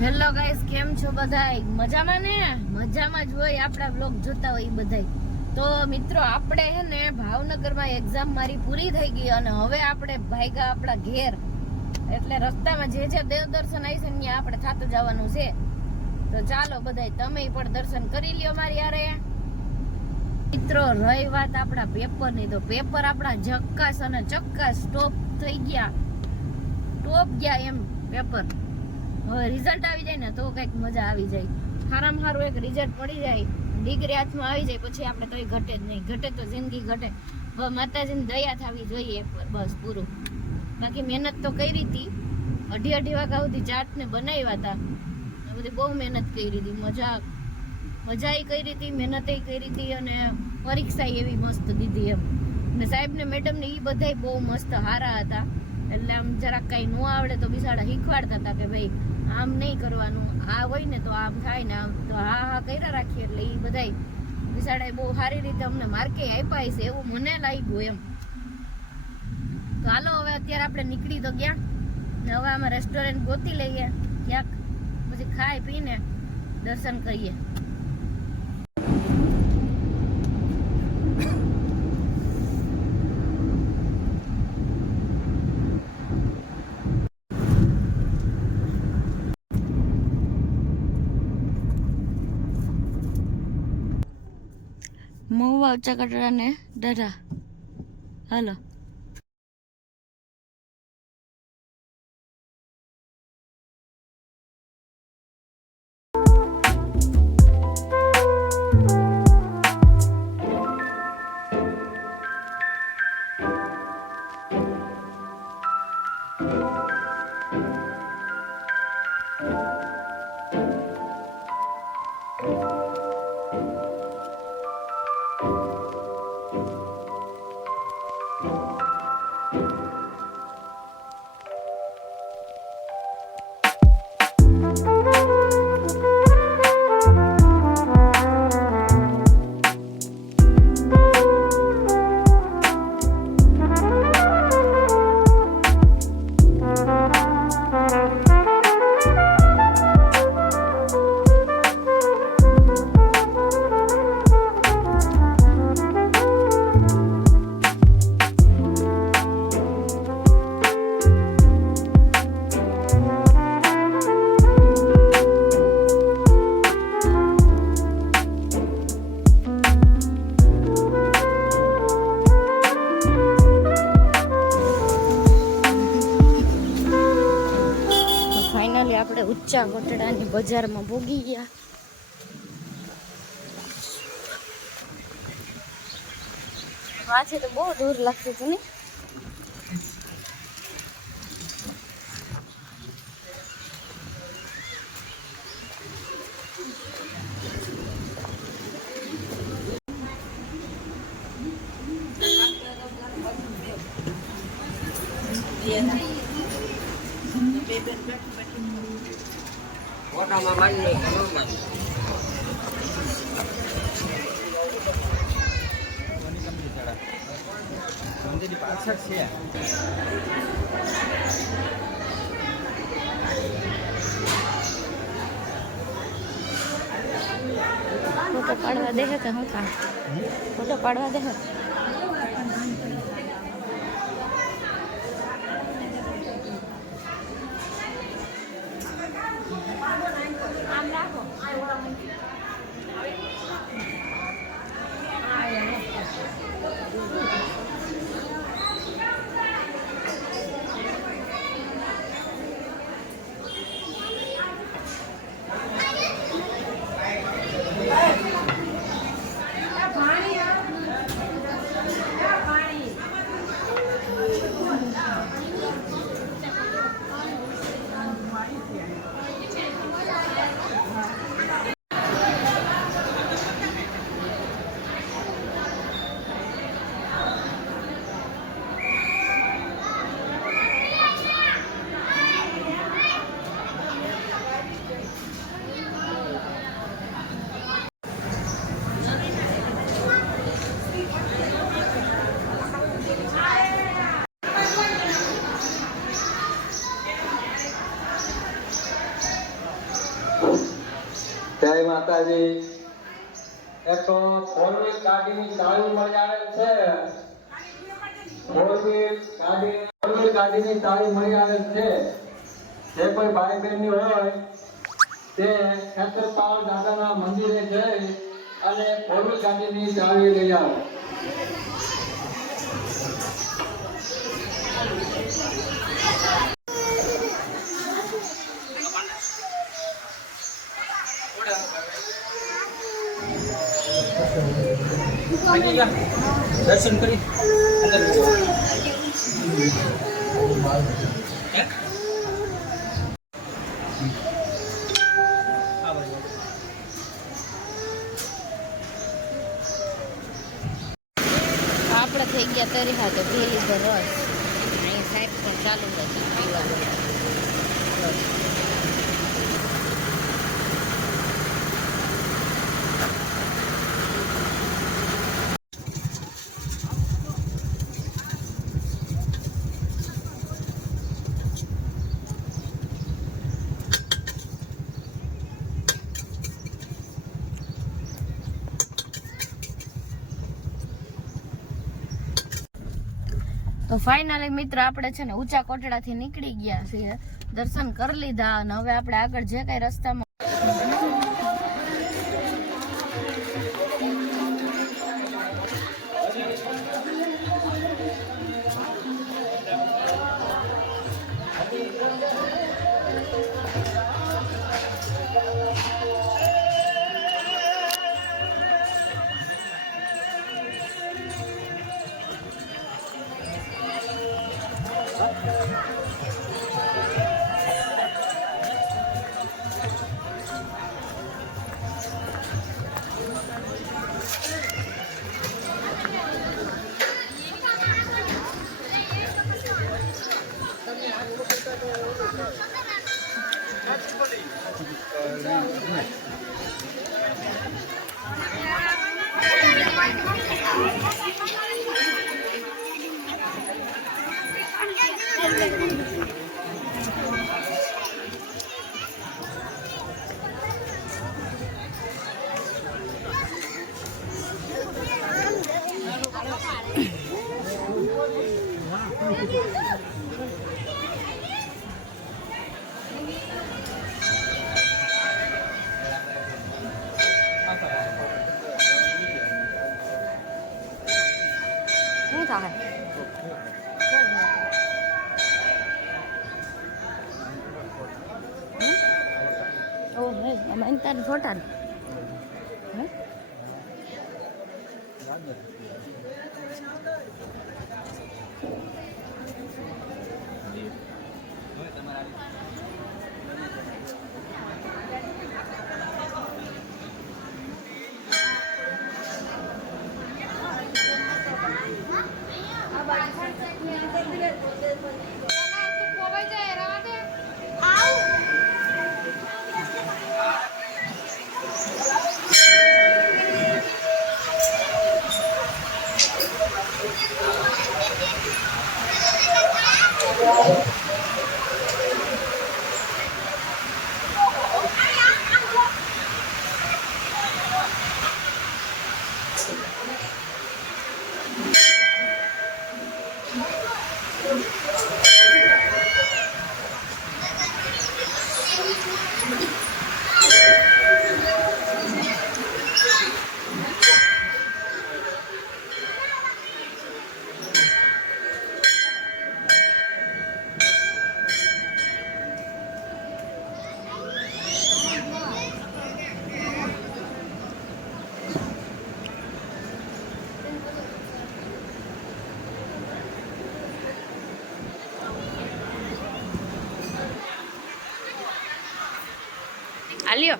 Hello guys, કેમ છો બધાય? મજામાં ને? મજામાં જ હોય આપણા વ્લોગ જોતા હોય બધાય. તો મિત્રો, આપણે હે ને ભાવનગરમાં એક્ઝામ મારી પૂરી થઈ ગઈ અને હવે આપણે ભાગ્યા આપણા ઘેર. એટલે રસ્તામાં જે દેવ દર્શન આવી છે ત્યાં આપણે થાતું જવાનું છે. તો ચાલો બધાય, તમે પણ દર્શન કરી લ્યો મારી યારે. મિત્રો, રહી વાત આપણા પેપરની, તો પેપર આપણા ઝક્કાસ અને ચક્કાસ ટોપ થઈ ગયા. ટોપ ગયા એમ પેપર. હવે રિઝલ્ટ આવી જાય ને તો કંઈક મજા આવી જાય. સારામાં સારું એક રિઝલ્ટ પડી જાય, ડિગ્રી હાથમાં આવી જાય, પછી આપણે તોય ઘટે જ નહીં. ઘટે તો જિંદગી ઘટે. હવે માતાજીની દયા થવી જોઈએ બસ, પૂરું. બાકી મહેનત તો કરી હતી. અઢી વાગ્યા સુધી ચાટને બનાવ્યા હતા. બધી બહુ મહેનત કરી હતી. મજા કરી હતી, મહેનત કરી હતી અને પરીક્ષા એવી મસ્ત દીધી એમ. અને સાહેબને મેડમને એ બધાય બહુ મસ્ત સારા હતા. એટલે આમ જરાક કાંઈ ન આવડે તો બિચારા શીખવાડતા હતા કે ભાઈ આમ નહીં કરવાનું, આ હોય ને તો આમ થાય ને, આમ તો હા કર્યા રાખીએ. એટલે એ બધાય બિચારાએ બહુ સારી રીતે અમને માર્કે આપ્યા છે એવું મને લાગ્યું એમ. તો હાલો, હવે અત્યારે આપણે નીકળી તો ગયા ને હવે આમાં રેસ્ટોરન્ટ ગોતી લઈએ ક્યાંક, પછી ખાઈ પીને દર્શન કરીએ. મહુવા ઊંચા કટરા ને ડરા. હાલો. આપણે ઊંચા કોટડાની બજારમાં ભોગી ગયા. વાંચે તો બહુ દૂર લાગતું હતું ને. ફોટો પાડવા દે કે હું કામ? ફોટો પાડવા દે. આમ રાખો. જય માતાજી. એક તો ફોર વ્હીલ ગાડીની ચાવી મળી આવેલ છે. ફોર વ્હીલ ગાડીની ચાવી મળી આવેલ છે. જે કોઈ ભાઈ બહેનની હોય તે ખેતરપાલ દાદાના મંદિરે જઈ અને ફોર વ્હીલ ગાડીની ચાવી લઈ આવે. દર્શન કરી અંદર આપણે થઈ ગયા તરી હા તો પી લીધો રસ. અહીં સાહેબ પણ ચાલુ હતી પીવાનું. તો ફાઇનલી મિત્ર આપણે છે ને ઊંચા કોટડાથી નીકળી ગયા છીએ, દર્શન કરી લીધા અને હવે આપણે આગળ જે કઈ રસ્તામાં શું થાય? ઓ હે એમાં તાર ફોટા હે આલ્યો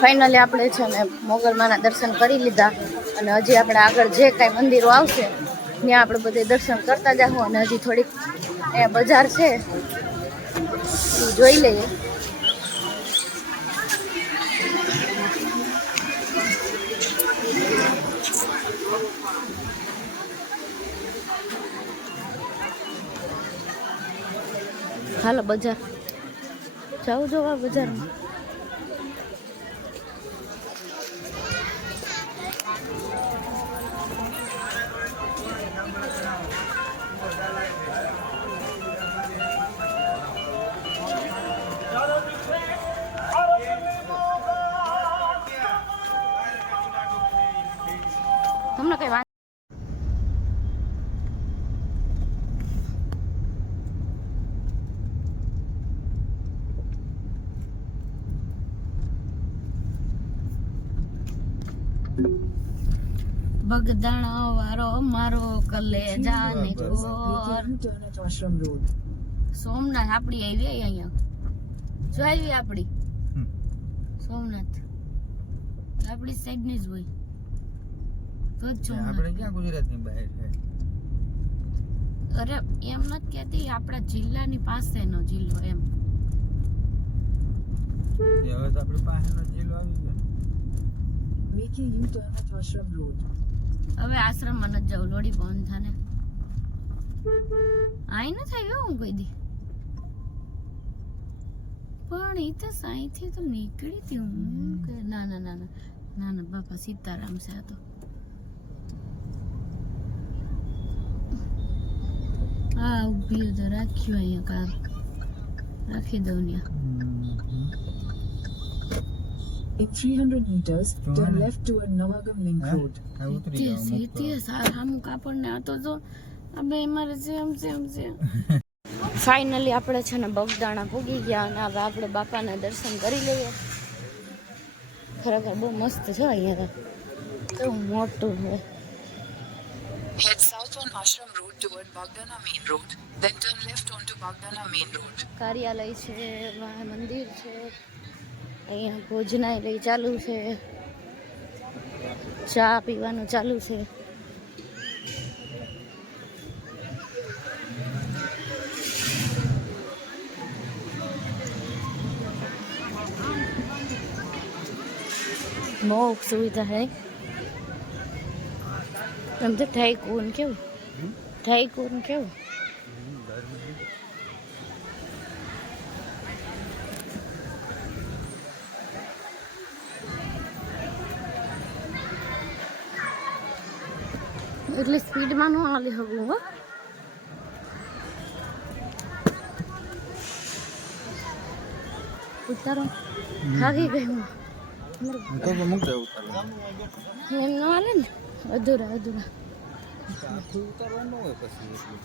ફાઇનલી આપણે છે ને મોગલમાના દર્શન કરી લીધા અને હજી આપણે આગળ જે કાંઈ મંદિરો આવશે ત્યાં આપણે બધે દર્શન કરતા જાઉં અને હજી થોડીક અહીંયા બજાર છે એ જોઈ લઈએ. હાલો બજાર જાઉં જોવા બજારમાં. તમને કઈ વાત બગદાણા વાળો મારો કલેજા ને ચોર. સોમનાથ આપડી આવી અહીંયા જો આવી આપડી સોમનાથ આપડી સાઈડ ની જ હોય તો જ આપણે ક્યાં ગુજરાતની બહાર છે? અરે એમ નથી કહેતી આપણા જિલ્લાની પાસેનો જિલ્લો એમ. હવે તો આપણી પાસેનો જિલ્લો આવી ગયો. હવે આશ્રમમાં નથી જવું લોડી પવન થાને આઈ ન થાય હું કોઈ દી પણ એ તો સાઈથી તો નીકળી હતી હું કે ના ના ના ના ના ના બાપા સીતારામ છે આ તો. હા ઊભી તો રાખ્યું અહીંયા કાર રાખી દઉં ત્યાં. In 300 meters, turn left toward Nawagam Link Road. આ ઉતરી જાવ મત કરો. સામું કાપડ ને આ તો જો આ બે મારે સેમ ફાઇનલી આપણે છે ને બગદાણા પૂગી ગયા અને હવે આપણે બાપાના દર્શન કરી લઈએ. ખરેખર બહુ મસ્ત છે અહીંયા તો મોટું છે. Head south on Ashram Road toward Bagdana Main Road, then turn left onto Bagdana Main Road. કાર્યાલય છે મંદિર છે અહીંયા ભોજનાલય ચાલુ છે ચા પીવાનું ચાલુ છે. બહુ સુવિધા હે એમ તો ઠાઈકુન કેવું એટલે સ્પીડમાં ન હાલી શકું હો. ઉતારો થાકી ગઈ હું તો મૂક દે ઉતારો. એમ ન હાલે ને અધૂરા આખું ઉતારવાનું હોય પછી એટલું.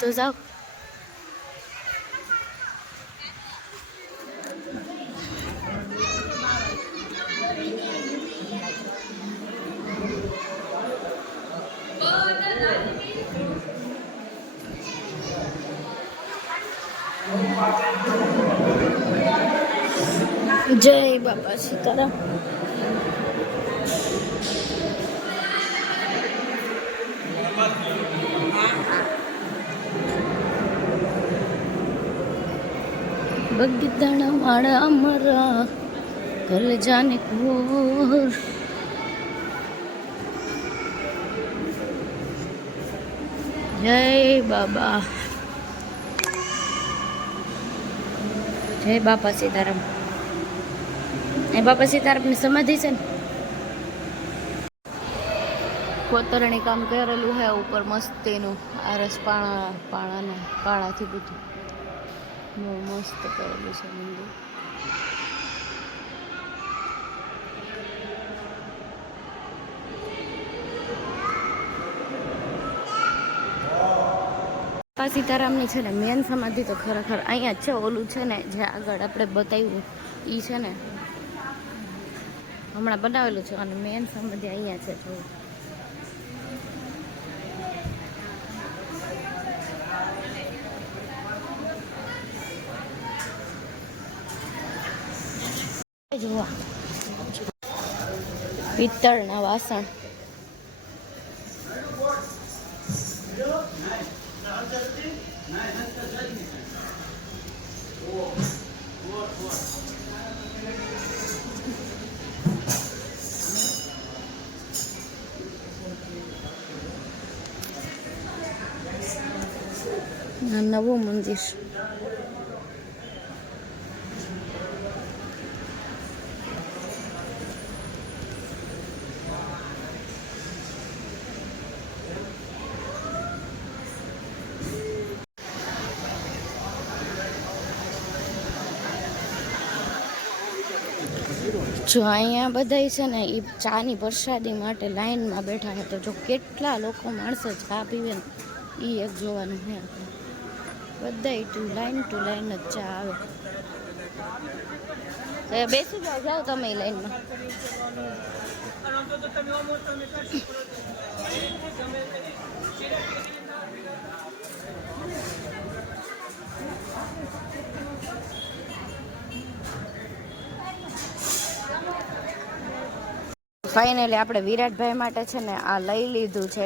તો જાઓ. જય બાપા સીતારામ. બગદાણા વાળા અમારા કલેજાને કોર. જય બાબા જય બાપા સીતારામ. એ બાપા સીતારામની સમાધિ છે ને કોતરણી કામ કરેલું હે ઉપર મસ્તીનું આરસ પાણાથી બધું બહુ મસ્ત કરેલું છે મંદિર. બાપા સીતારામની છે ને મેન સમાધિ તો ખરેખર અહીંયા જ છે. ઓલું છે ને જે આગળ આપણે બતાવ્યું એ છે ને હમણાં બનાવેલું છે અને મેન સમાધિ અહીંયા છે. જોવા પિત્તળના વાસણ નવું મંદિર જો અહીંયા બધાય છે ને એ ચાની પ્રસાદી માટે લાઈનમાં બેઠા છે. તો જો કેટલા લોકો માણસો ચા પીવે ને એ એક જોવાનું છે આપણે. બધાય ટુ લાઈન જ ચા આવે. બેસી જાઓ તમે લાઈનમાં. ફાઇનલી આપણે વિરાટભાઈ માટે છે ને આ લઈ લીધું છે.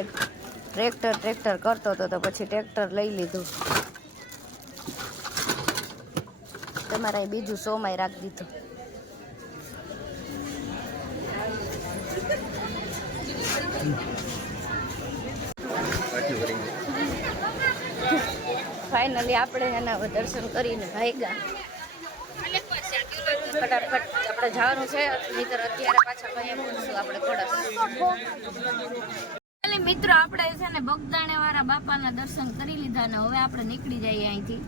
ટ્રેક્ટર કરતો હતો તો પછી ટ્રેક્ટર લઈ લીધું. તમારા બીજું સોમાય રાખી દીધું. ફાઇનલી આપણે એના દર્શન કરીને ભાગ્યા. ફટાફટ આપણે જવાનું છે, નહીંતર અત્યારે પાછા ભાઈ પૂછશું આપણે થોડા. મિત્રો આપણે છે ને બગદાણા વાળા બાપાના દર્શન કરી લીધા ને હવે આપણે નીકળી જઈએ અહીંથી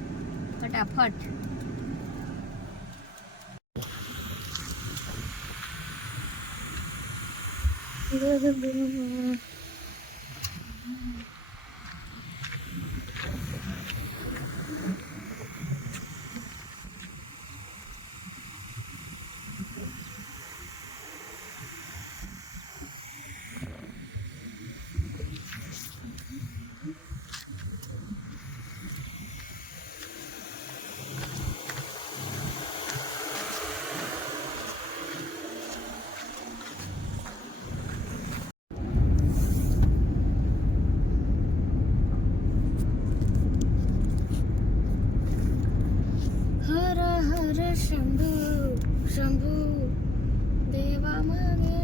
ફટાફટ. શંભુ શંભુ દેવા મને